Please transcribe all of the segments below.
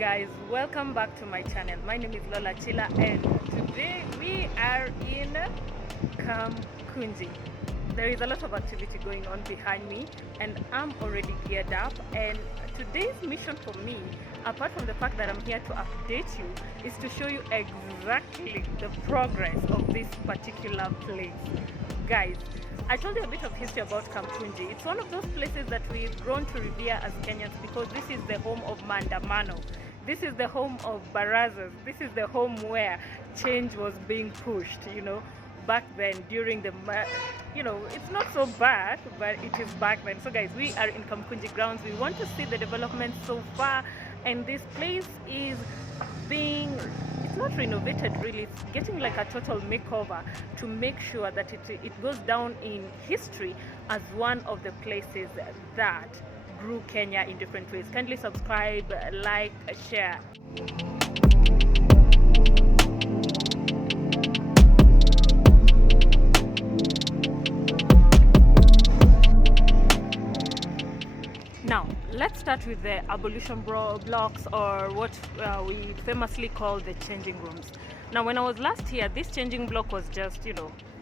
guys, welcome back to my channel. My name is Lola Chila and today we are in Kamukunji. There is a lot of activity going on behind me and I'm already geared up, and today's mission for me, apart from the fact that I'm here to update you, is to show you exactly the progress of this particular place. Guys, I told you a bit of history about Kamukunji. It's one of those places that we've grown to revere as Kenyans because this is the home of Mandamano. This is the home of Barazas. This is the home where change was being pushed, back then during the, it's not so bad, but it is back then. So guys, we are in Kamukunji Grounds. We want to see the development so far, and this place is it's not renovated really, it's getting like a total makeover to make sure that it goes down in history as one of the places that grew Kenya in different ways. Kindly subscribe, like, share. Now, let's start with the abolition blocks, or what we famously call the changing rooms. Now, when I was last here, this changing block was just,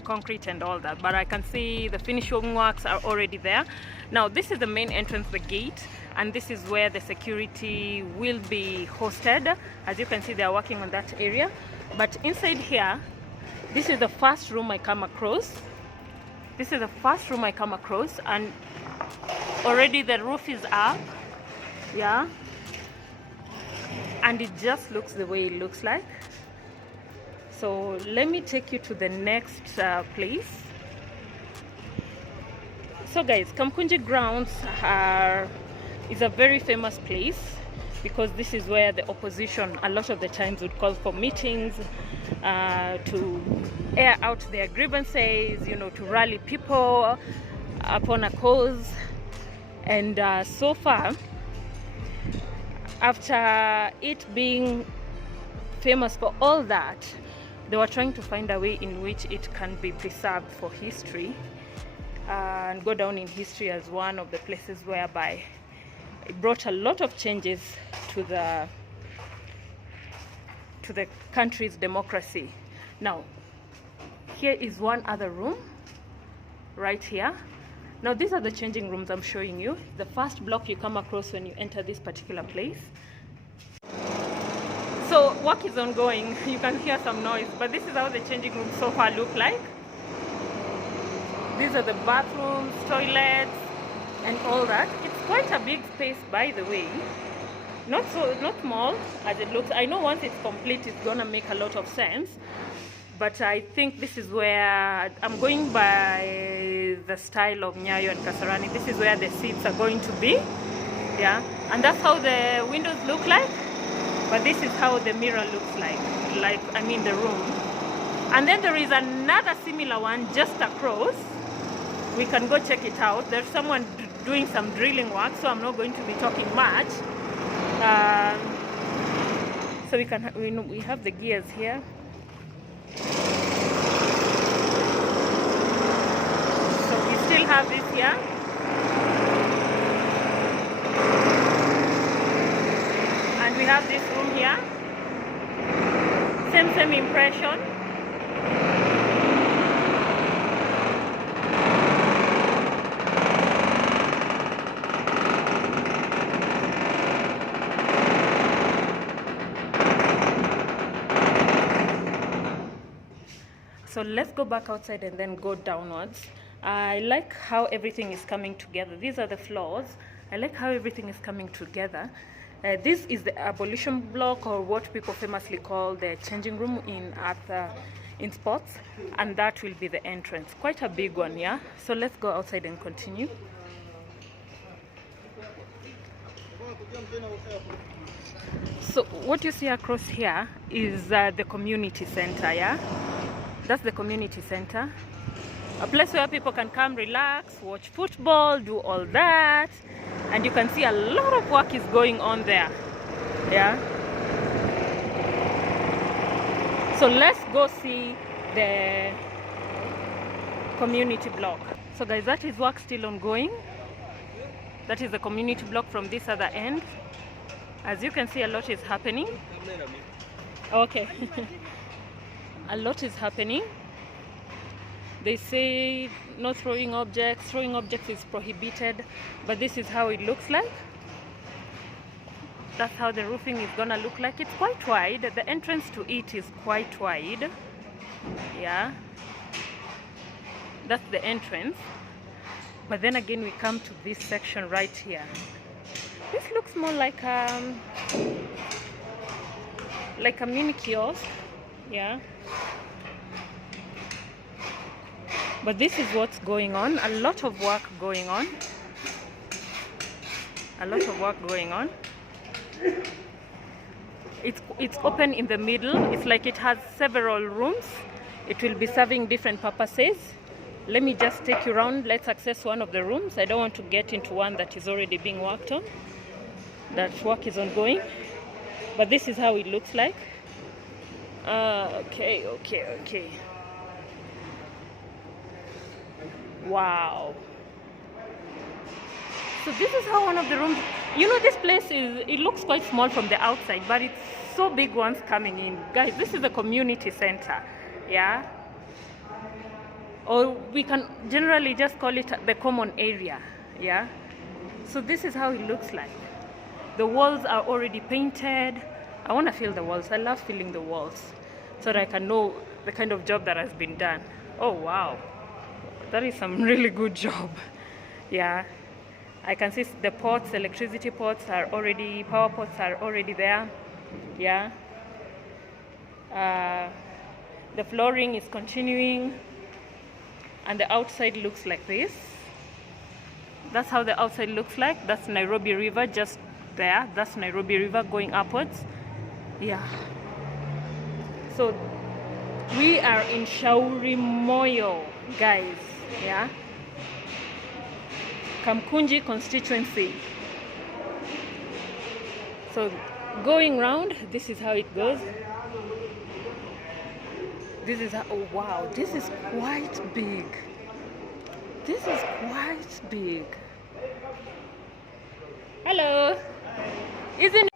concrete and all that, but I can see the finishing works are already there. Now, this is the main entrance, the gate, and this is where the security will be hosted. As you can see, they are working on that area. But inside here, this is the first room I come across. This is the first room I come across, and already the roof is up, and it just looks the way it looks like. So let me take you to the next place. So guys, Kamukunji Grounds is a very famous place because this is where the opposition a lot of the times would call for meetings to air out their grievances, to rally people upon a cause. And so far, after it being famous for all that, they were trying to find a way in which it can be preserved for history and go down in history as one of the places whereby it brought a lot of changes to the country's democracy. Now, here is one other room right here. Now, these are the changing rooms I'm showing you. The first block you come across when you enter this particular place. So work is ongoing. You can hear some noise, but this is how the changing rooms so far look like. These are the bathrooms, toilets, and all that. It's quite a big space, by the way. Not small as it looks. I know once it's complete, it's gonna make a lot of sense. But I think this is where I'm going by the style of Nyayo and Kasarani. This is where the seats are going to be, and that's how the windows look like. But this is how the mirror looks like the room. And then there is another similar one just across. We can go check it out. There's someone doing some drilling work, so I'm not going to be talking much. So we have the gears here. So we still have this here. And we have this room here. Same impression. So let's go back outside and then go downwards. I like how everything is coming together. These are the floors. I like how everything is coming together. This is the abolition block, or what people famously call the changing room in sports, and that will be the entrance. Quite a big one, So let's go outside and continue. So what you see across here is the community center, That's the community center, a place where people can come, relax, watch football, do all that. And you can see a lot of work is going on there, So let's go see the community block. So guys, that is work still ongoing. That is the community block from this other end. As you can see, a lot is happening. Okay. A lot is happening. They say no throwing objects. Throwing objects is prohibited, but this is how it looks like. That's how the roofing is gonna look like. It's quite wide. The entrance to it is quite wide. Yeah, that's the entrance. But then again, we come to this section right here. This looks more like a mini kiosk. Yeah. But this is what's going on. A lot of work going on. A lot of work going on. It's open in the middle. It's like it has several rooms. It will be serving different purposes. Let me just take you around. Let's access one of the rooms. I don't want to get into one that is already being worked on. That work is ongoing. But this is how it looks like. Okay. Wow. So this is how one of the rooms, you know, this place it looks quite small from the outside, but it's so big once coming in. Guys, this is a community center, yeah? Or we can generally just call it the common area, yeah? So this is how it looks like. The walls are already painted. I want to feel the walls. I love feeling the walls so that I can know the kind of job that has been done. Oh, wow. That is some really good job. Yeah. I can see the pots, electricity pots are already, power pots are already there. Yeah. The flooring is continuing. And the outside looks like this. That's how the outside looks like. That's Nairobi River just there. That's Nairobi River going upwards. Yeah. So we are in Shauri Moyo, guys. Yeah. Kamukunji constituency. So going round, this is how it goes. This is how, oh wow, this is quite big. This is quite big. Hello. Isn't it?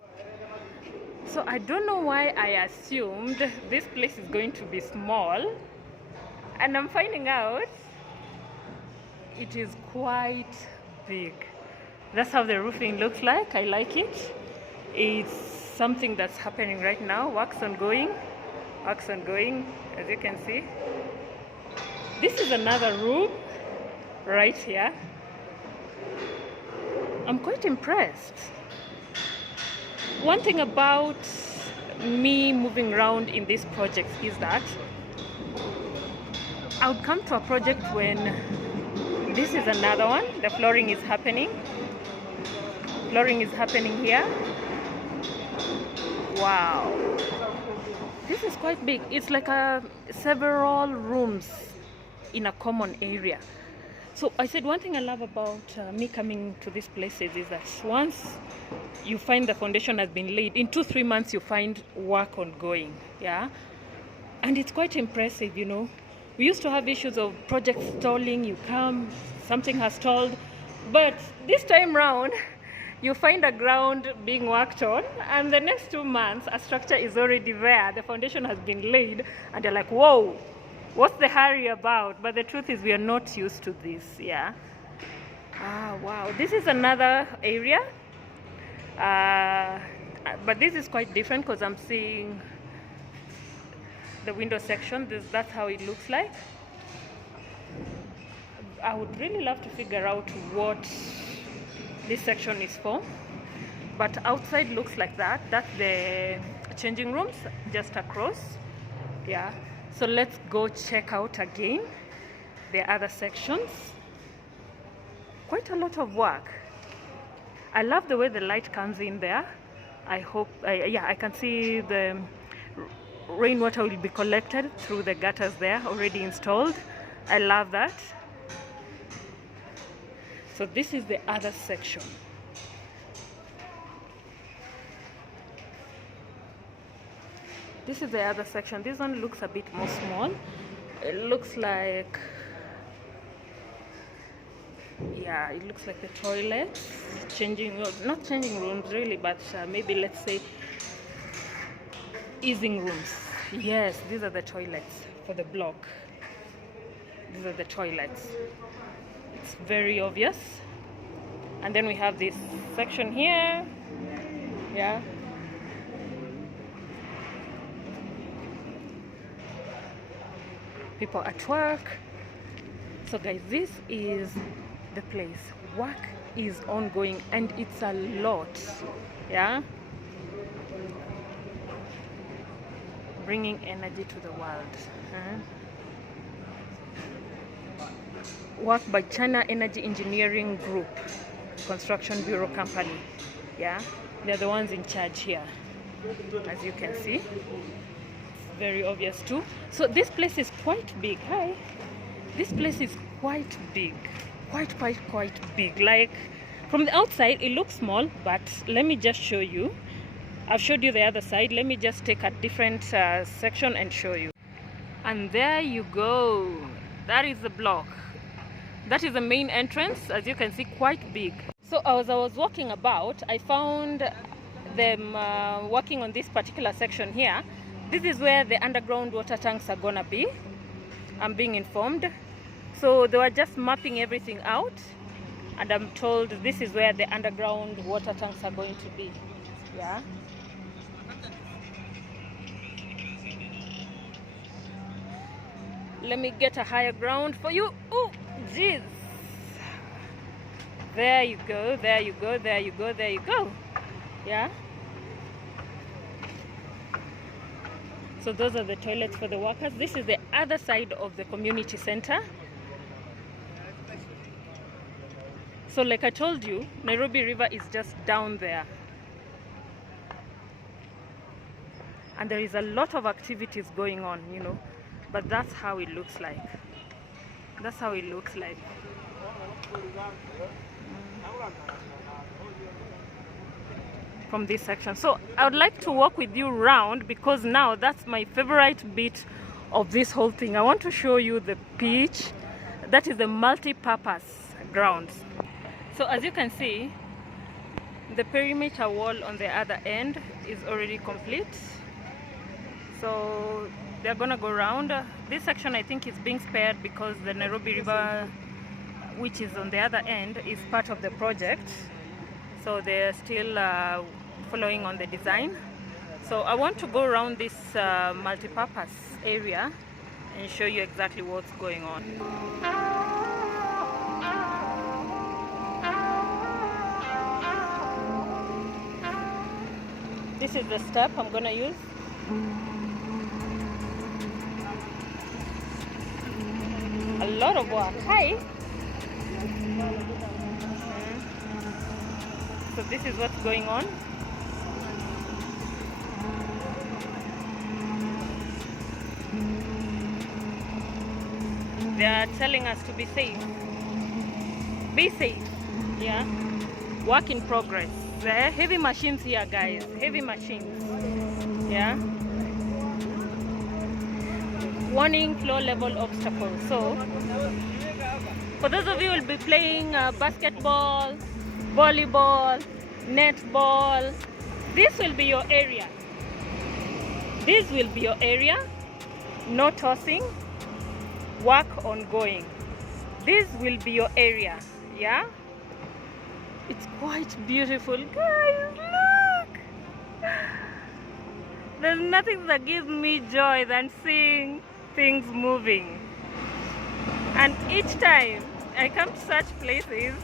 So I don't know why I assumed this place is going to be small, and I'm finding out it is quite big. That's how the roofing looks like. I like it. It's something that's happening right now. Work's ongoing, as you can see. This is another room right here. I'm quite impressed. One thing about me moving around in this project is that I would come to a project when this is another one. The flooring is happening. Flooring is happening here. Wow. This is quite big. It's like several rooms in a common area. So I said one thing I love about me coming to these places is that once you find the foundation has been laid, in 2-3 months you find work ongoing, yeah? And it's quite impressive, you know. We used to have issues of projects stalling. You come, something has stalled, but this time round you find a ground being worked on, and the next 2 months a structure is already there, the foundation has been laid, and you're like, whoa, what's the hurry about? But the truth is we are not used to this, yeah. Wow, this is another area, but this is quite different because I'm seeing the window section. That's how it looks like. I would really love to figure out what this section is for, but outside looks like that. That's the changing rooms just across, yeah. So let's go check out again the other sections. Quite a lot of work. I love the way the light comes in there. I hope, yeah, I can see the rainwater will be collected through the gutters there, already installed. I love that. So this is the other section. This is the other section. This one looks a bit more small. It looks like Yeah, it looks like the toilet. Not changing rooms really, but maybe let's say easing rooms. Yes, these are the toilets for the block. These are the toilets. It's very obvious. And then we have this section here. Yeah. People at work. So guys, this is the place. Work is ongoing and it's a lot. Yeah. Bringing energy to the world. Work by China Energy Engineering Group, construction bureau company. Yeah, they're the ones in charge here, as you can see. It's very obvious too. So this place is quite big. Hi. This place is quite big, quite big. Like from the outside it looks small, but let me just show you. I've showed you the other side. Let me just take a different section and show you. And there you go. That is the block. That is the main entrance, as you can see, quite big. So as I was walking about, I found them working on this particular section here. This is where the underground water tanks are gonna be. I'm being informed. So they were just mapping everything out, and I'm told this is where the underground water tanks are going to be. Yeah. Let me get a higher ground for you. Oh, jeez. There you go, there you go, there you go, there you go. Yeah. So those are the toilets for the workers. This is the other side of the community center. So like I told you, Nairobi River is just down there. And there is a lot of activities going on, you know. But that's how it looks like. That's how it looks like. From this section. So I would like to walk with you around, because now that's my favorite bit of this whole thing. I want to show you the pitch. That is the multi-purpose grounds. So as you can see, the perimeter wall on the other end is already complete. So they're gonna go around. This section I think is being spared because the Nairobi River, which is on the other end, is part of the project. So they're still following on the design. So I want to go around this multi-purpose area and show you exactly what's going on. This is the step I'm gonna use. A lot of work. Hi. So this is what's going on. They are telling us to be safe. Be safe. Yeah. Work in progress. There are heavy machines here, guys. Heavy machines. Yeah. Warning, floor level obstacles. So for those of you who will be playing basketball, volleyball, netball, this will be your area. This will be your area. No tossing. Work ongoing. This will be your area. Yeah. It's quite beautiful, guys. Look. There's nothing that gives me joy than seeing things moving. And each time I come to such places,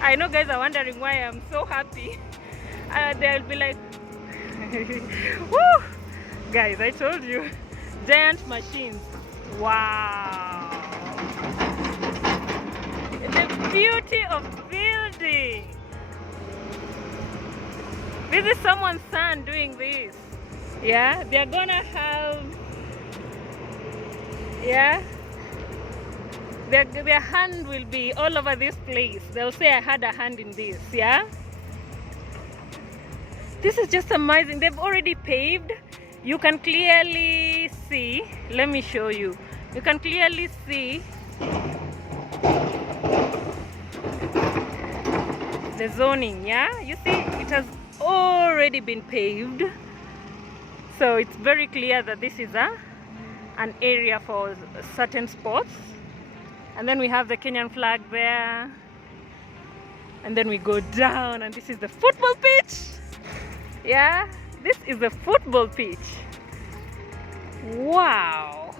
I know guys are wondering why I'm so happy. They'll be like, woo! Guys, I told you, giant machines. Wow! The beauty of building. This is someone's son doing this. Yeah, they're gonna have, yeah, their hand will be all over this place. They'll say, I had a hand in this, yeah? This is just amazing. They've already paved. You can clearly see, let me show you. You can clearly see the zoning. Yeah, you see it has already been paved, so it's very clear that this is an area for certain sports. And then we have the Kenyan flag there, and then we go down, and this is the football pitch. Yeah, this is the football pitch. Wow.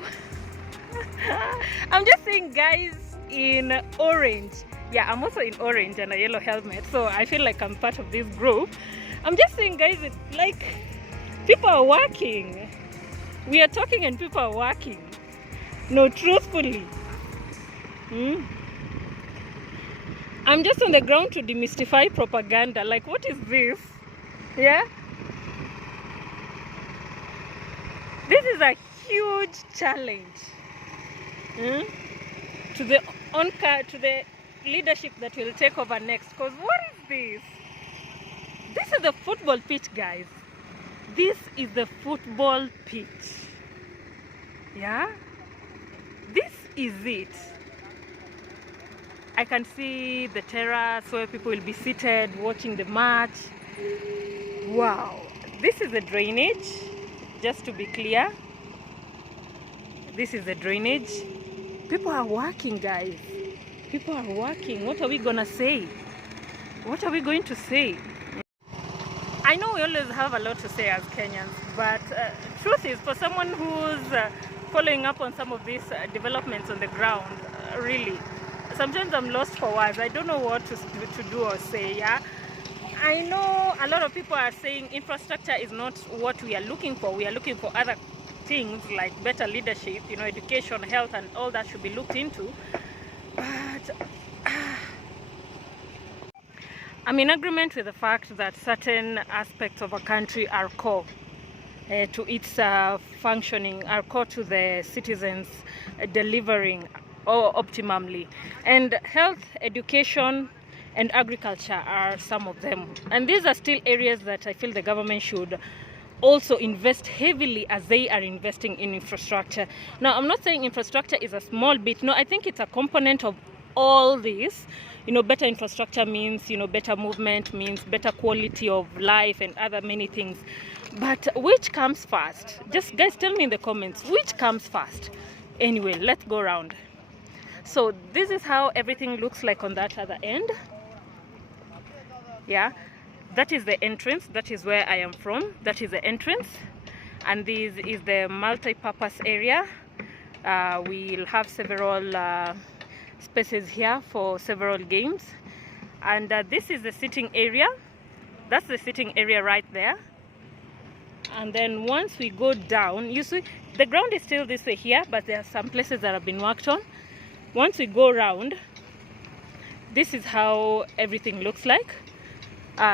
I'm just saying, guys, in orange. Yeah, I'm also in orange and a yellow helmet, so I feel like I'm part of this group. I'm just saying, guys, it's like people are working. We are talking and people are working. No, truthfully. I'm just on the ground to demystify propaganda. Like, what is this? Yeah? This is a huge challenge to the leadership that will take over next. Because what is this? This is the football pitch, guys. This is the football pitch. Yeah? This is it. I can see the terrace where people will be seated watching the match. Wow. This is the drainage, just to be clear. This is the drainage. People are working, guys. People are working. What are we gonna say? What are we going to say? I know we always have a lot to say as Kenyans, but truth is, for someone who's following up on some of these developments on the ground, really, sometimes I'm lost for words. I don't know what to do or say. Yeah, I know a lot of people are saying infrastructure is not what we are looking for. We are looking for other things like better leadership, you know, education, health, and all that should be looked into. But I'm in agreement with the fact that certain aspects of a country are core to its functioning, are core to the citizens delivering optimally. And health, education, and agriculture are some of them. And these are still areas that I feel the government should also invest heavily as they are investing in infrastructure. Now, I'm not saying infrastructure is a small bit. No, I think it's a component of all this. You know, better infrastructure means, you know, better movement, means better quality of life and other many things. But which comes first? Just guys, tell me in the comments, which comes first? Anyway, let's go around. So this is how everything looks like on that other end. Yeah, that is the entrance. That is where I am from. That is the entrance. And this is the multi-purpose area. We'll have several spaces here for several games. And this is the sitting area. That's the sitting area right there. And then once we go down, you see the ground is still this way here, but there are some places that have been worked on. Once we go around, this is how everything looks like.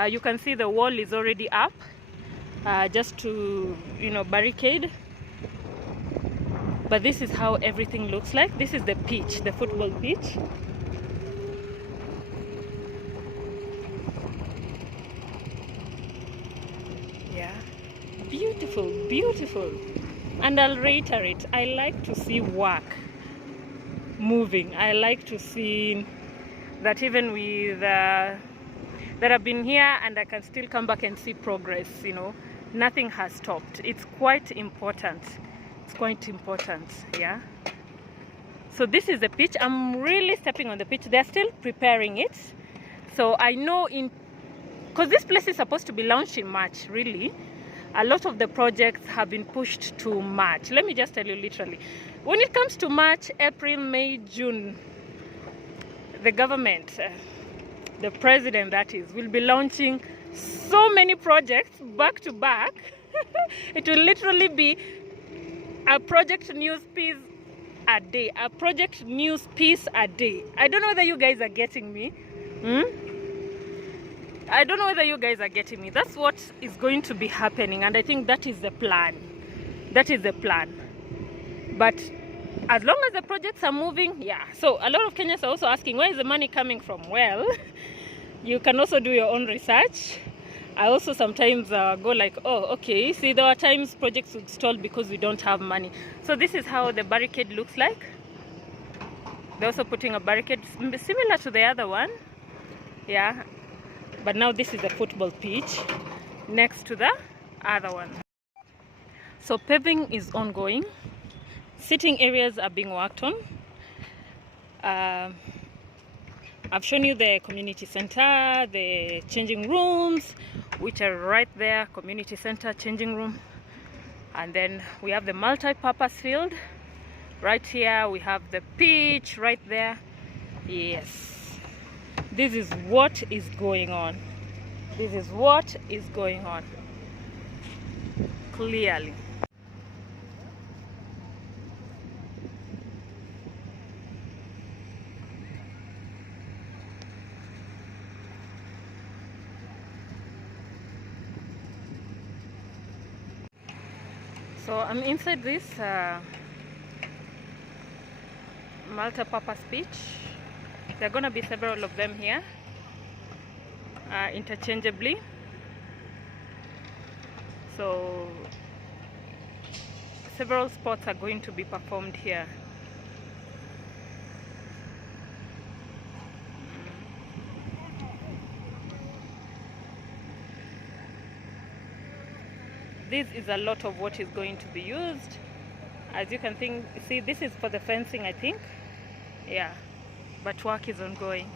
You can see the wall is already up, just to, you know, barricade. But this is how everything looks like. This is the pitch, the football pitch. Yeah, beautiful, beautiful. And I'll reiterate, I like to see work moving. I like to see that even with that I've been here and I can still come back and see progress, you know, nothing has stopped. It's quite important. It's quite important, yeah. So this is the pitch. I'm really stepping on the pitch. They're still preparing it. So I know because this place is supposed to be launched in March, really. A lot of the projects have been pushed to March. Let me just tell you literally. When it comes to March, April, May, June, the government, the president that is, will be launching so many projects back to back. It will literally be a project news piece a day, a project news piece a day. I don't know whether you guys are getting me. I don't know whether you guys are getting me. That's what is going to be happening, and I think that is the plan. That is the plan. But as long as the projects are moving, yeah. So a lot of Kenyans are also asking, where is the money coming from? Well, you can also do your own research. I also sometimes go like, oh, okay, see, there are times projects would stall because we don't have money. So this is how the barricade looks like. They're also putting a barricade similar to the other one. Yeah. but now this is the football pitch next to the other one. So paving is ongoing. Sitting areas are being worked on. I've shown you the community center, the changing rooms, which are right there. Community center, changing room. And then we have the multi-purpose field right here. We have the pitch right there. Yes, this is what is going on. This is what is going on clearly. So I'm inside this multi-purpose pitch. There are going to be several of them here, interchangeably. So several sports are going to be performed here. This is a lot of what is going to be used. As you can see, this is for the fencing, I think. Yeah, but work is ongoing.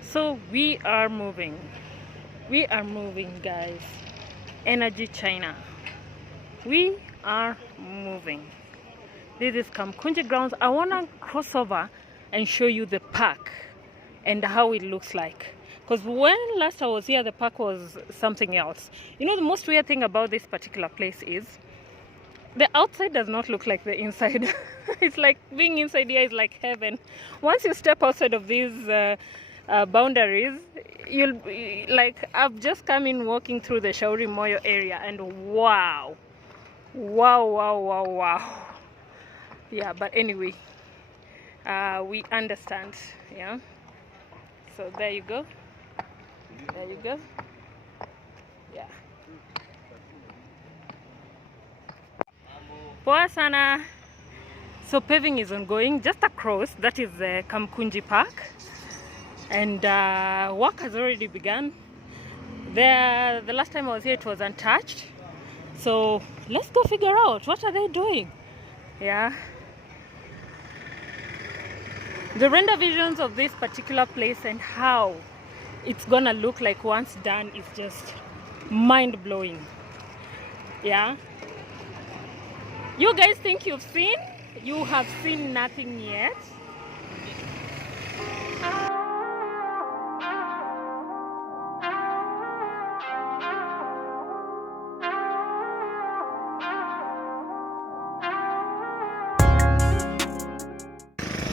So we are moving. We are moving, guys. Energy China. We are moving. This is Kamukunji Grounds. I want to cross over and show you the park and how it looks like. Because when last I was here, the park was something else. You know, the most weird thing about this particular place is the outside does not look like the inside. It's like being inside here is like heaven. Once you step outside of these boundaries, you'll like, I've just come in walking through the Shauri Moyo area, and wow, yeah. But anyway, we understand. Yeah, so there you go, yeah. Poa sana. So paving is ongoing just across. That is the Kamukunji Park. And work has already begun. The last time I was here, it was untouched. So let's go figure out what are they doing. Yeah. The render visions of this particular place and how it's gonna look like once done is just mind-blowing. Yeah. You guys think you've seen? You have seen nothing yet.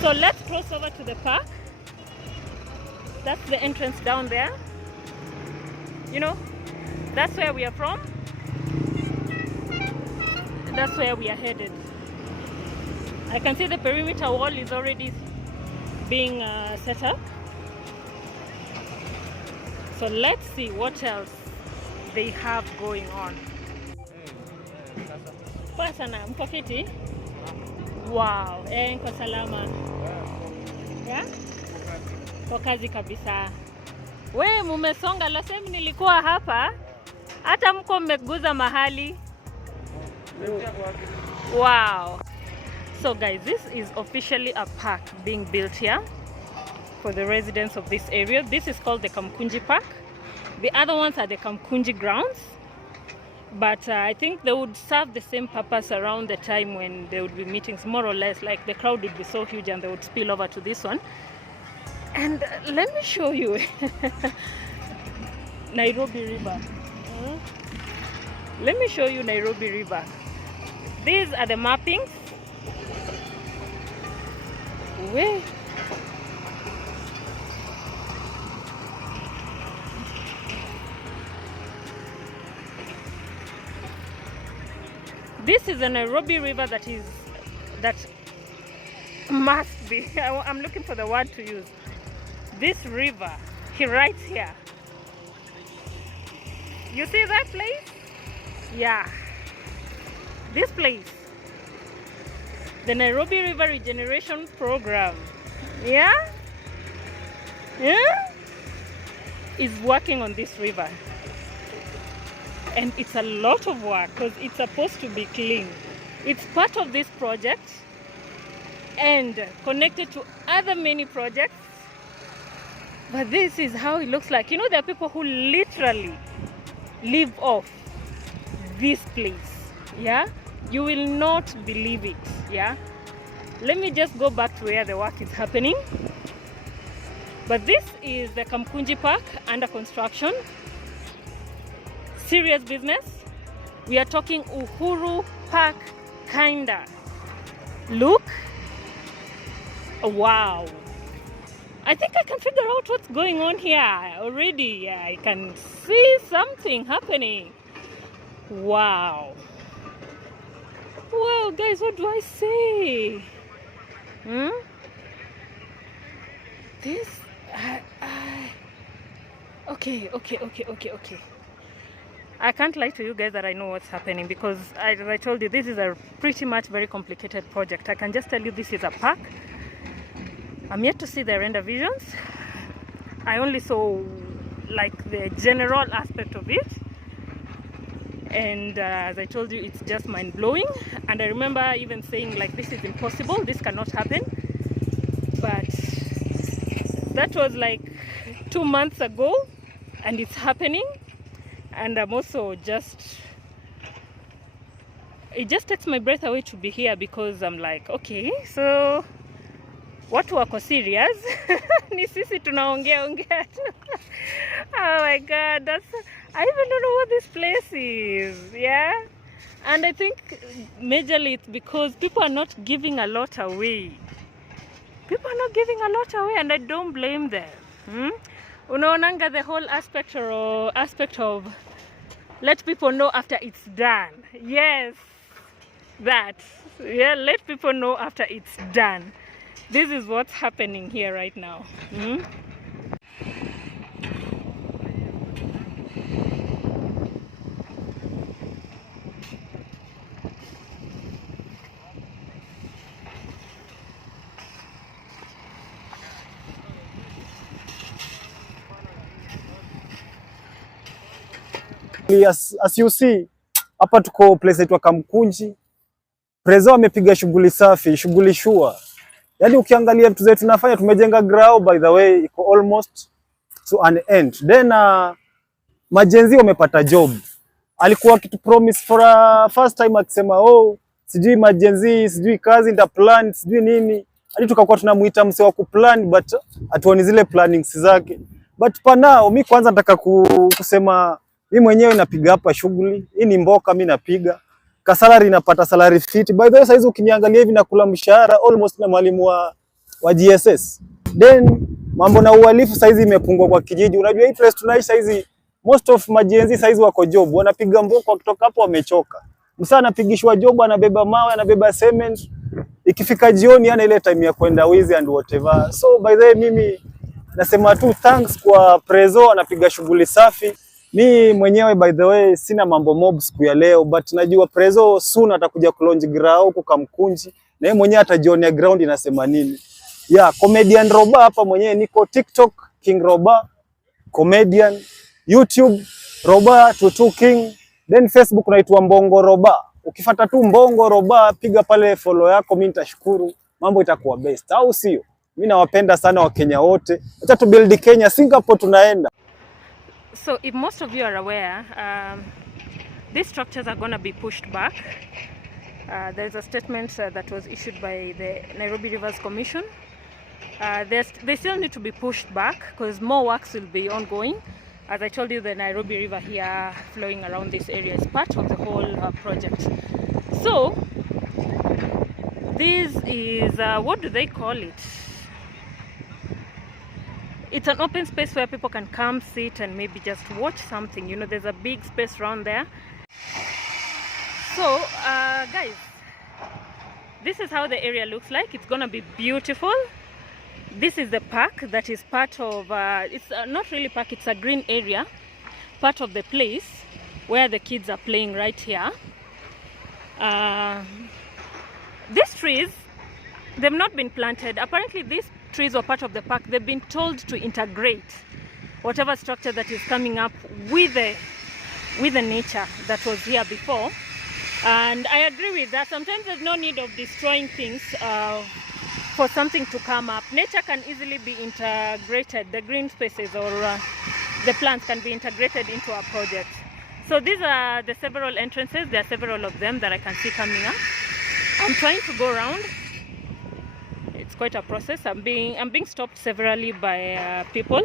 So let's cross over to the park. That's the entrance down there. You know, that's where we are from. That's where we are headed. I can see the perimeter wall is already being set up. So let's see what else they have going on. Poa sana, mko fiti? Wow, nko salama. Yeah? Kwa kazi kabisa. We mumesonga, last time nilikuwa hapa, hata mko mmeguza mahali. Wow. So guys, this is officially a park being built here for the residents of this area. This is called the Kamukunji Park. The other ones are the Kamukunji Grounds. But I think they would serve the same purpose around the time when there would be meetings, more or less. Like the crowd would be so huge and they would spill over to this one. And let me show you Nairobi River. Let me show you Nairobi River. These are the mappings. Where? This is the Nairobi River that must be, I'm looking for the word to use, this river, he writes here. You see that place? Yeah. This place, the Nairobi River Regeneration Program, yeah, is working on this river. And it's a lot of work because it's supposed to be clean. It's part of this project and connected to other many projects. But this is how it looks like. You know, there are people who literally live off this place, yeah? You will not believe it, yeah? Let me just go back to where the work is happening. But this is the Kamukunji Park under construction. Serious business. We are talking Uhuru Park, kinda. Look. Wow. I think I can figure out what's going on here already. Yeah, I can see something happening. Wow. Wow, guys, what do I say? This, okay. I can't lie to you guys that I know what's happening because as I told you, this is a pretty much very complicated project. I can just tell you this is a park. I'm yet to see the render visions. I only saw like the general aspect of it. And as I told you, it's just mind-blowing. And I remember even saying like, this is impossible, this cannot happen. But that was like 2 months ago and it's happening. And I'm also it just takes my breath away to be here because I'm like, okay, so watu wako serious. Ni sisi tunaongea tu. Oh my God, I even don't know what this place is, yeah? And I think majorly it's because people are not giving a lot away. People are not giving a lot away and I don't blame them. Unaonanga the whole aspect of let people know after it's done. Yes, that. Yeah, let people know after it's done. This is what's happening here right now. As you see, hapa tuko place yetu Kamukunji. Prezo amepiga shughuli safi, shughuli shua. Yaani ukiangalia vitu zetu tunafanya, tumejenga ground by the way iko almost to an end. Then majenzi wamepata job. Alikuwa kitu promise for a first time akisema sijui majenzi, sijui kazi nda plan, sijui nini. Hadi tukakuwa tunamuita mse wa kuplan but atuoni zile plannings zake. But panao mimi kwanza nataka kusema mimi mwenyewe napiga hapa shughuli. Hii ni mboka mimi napiga. Ka salary napata salary fit. By the way saizi ukiniangalia hivi nakula mshahara almost na mwalimu wa GSS. Then mambo na uhalifu saizi imepungua kwa kijiji. Unajua hii place tunaishi saizi most of majenzi saizi wako job. Wanapiga mboka kutoka hapo wamechoka. Msa anapigishwa job, anabeba mawe, anabeba cement. Ikifika jioni ana ile time ya kwenda wizi and whatever. So by the way mimi nasema tu thanks kwa Prezo anapiga shughuli safi. Mi mwenyewe by the way sina mambo mob siku ya leo but najua Prezo soon atakuja kulonji ground huko Kamukunji na yeye mwenyewe atajionea ground inasema nini. Yeah, comedian Roba hapa mwenyewe niko TikTok King Roba comedian, YouTube Roba Tutu King, then Facebook naitwa Mbongo Roba. Ukifuata tu Mbongo Roba piga pale follow yako, mimi nitashukuru, mambo itakuwa best au sio? Mimi nawapenda sana Wakenya wote. Acha tu build Kenya, Singapore tunaenda. So if most of you are aware, these structures are going to be pushed back. There's a statement that was issued by the Nairobi Rivers Commission. They still need to be pushed back because more works will be ongoing. As I told you, the Nairobi River here flowing around this area is part of the whole project. So this is, what do they call it? It's an open space where people can come, sit and maybe just watch something. You know, there's a big space around there. So, guys, this is how the area looks like. It's gonna be beautiful. This is the park that is part of, it's not really park, it's a green area, part of the place where the kids are playing right here. These trees, they've not been planted. Apparently these trees were part of the park. They've been told to integrate whatever structure that is coming up with the nature that was here before. And I agree with that. Sometimes there's no need of destroying things for something to come up. Nature can easily be integrated. The green spaces or the plants can be integrated into a project. So these are the several entrances. There are several of them that I can see coming up. I'm trying to go around. It's quite a process. I'm being stopped severally by people.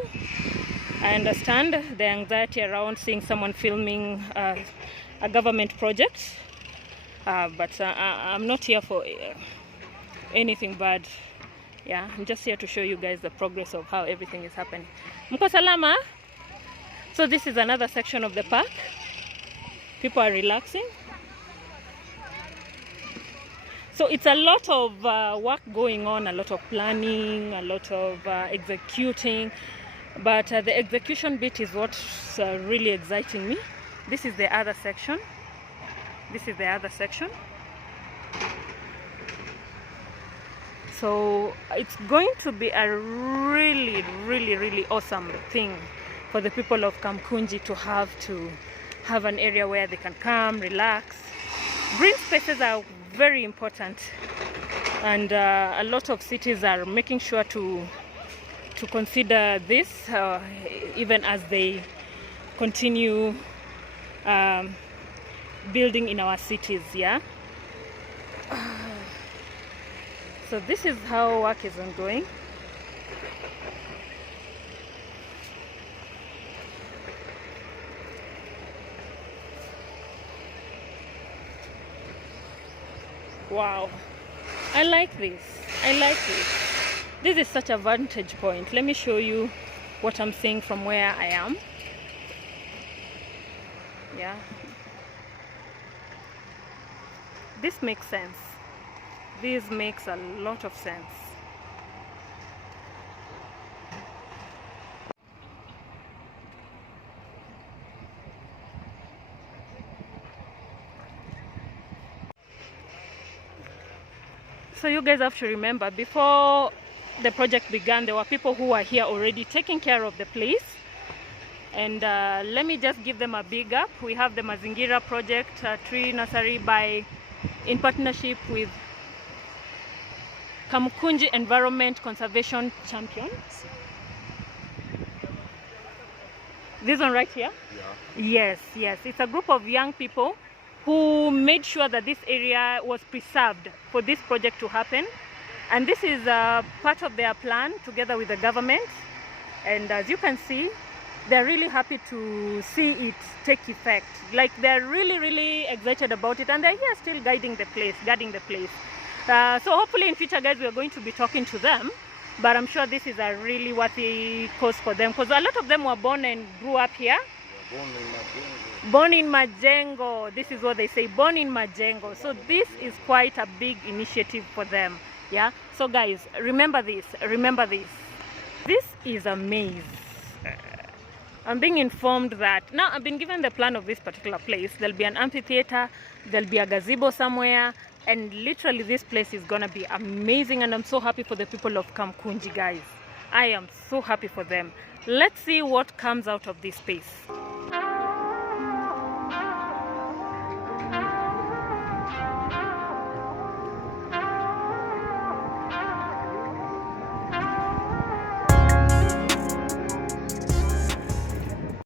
I understand the anxiety around seeing someone filming a government project, but I'm not here for anything bad. Yeah, I'm just here to show you guys the progress of how everything is happening. Mko salama? So this is another section of the park. People are relaxing. So it's a lot of work going on, a lot of planning, a lot of executing. But the execution bit is what's really exciting me. This is the other section. This is the other section. So it's going to be a really awesome thing for the people of Kamukunji to have an area where they can come, relax. Green spaces are very important, and a lot of cities are making sure to consider this even as they continue building in our cities. Yeah. So this is how work is ongoing. Wow, I like this. I like this. This is such a vantage point. Let me show you what I'm seeing from where I am. Yeah. This makes sense. This makes a lot of sense. So you guys have to remember, before the project began, there were people who were here already taking care of the place. And let me just give them a big up. We have the Mazingira project, tree nursery in partnership with Kamukunji Environment Conservation Champions. This one right here? Yeah. Yes. It's a group of young people who made sure that this area was preserved for this project to happen. And this is part of their plan together with the government. And as you can see, they're really happy to see it take effect. Like, they're really excited about it, and they're here still guarding the place. So hopefully in future, guys, we are going to be talking to them. But I'm sure this is a really worthy cause for them, because a lot of them were born and grew up here. Born in Majengo. This is what they say, born in Majengo. So this is quite a big initiative for them. Yeah. So guys, remember this. This is a maze. I'm being informed that now I've been given the plan of this particular place. There'll be an amphitheater, there'll be a gazebo somewhere, and literally this place is gonna be amazing. And I'm so happy for the people of Kamukunji, guys. I am so happy for them. Let's see what comes out of this space.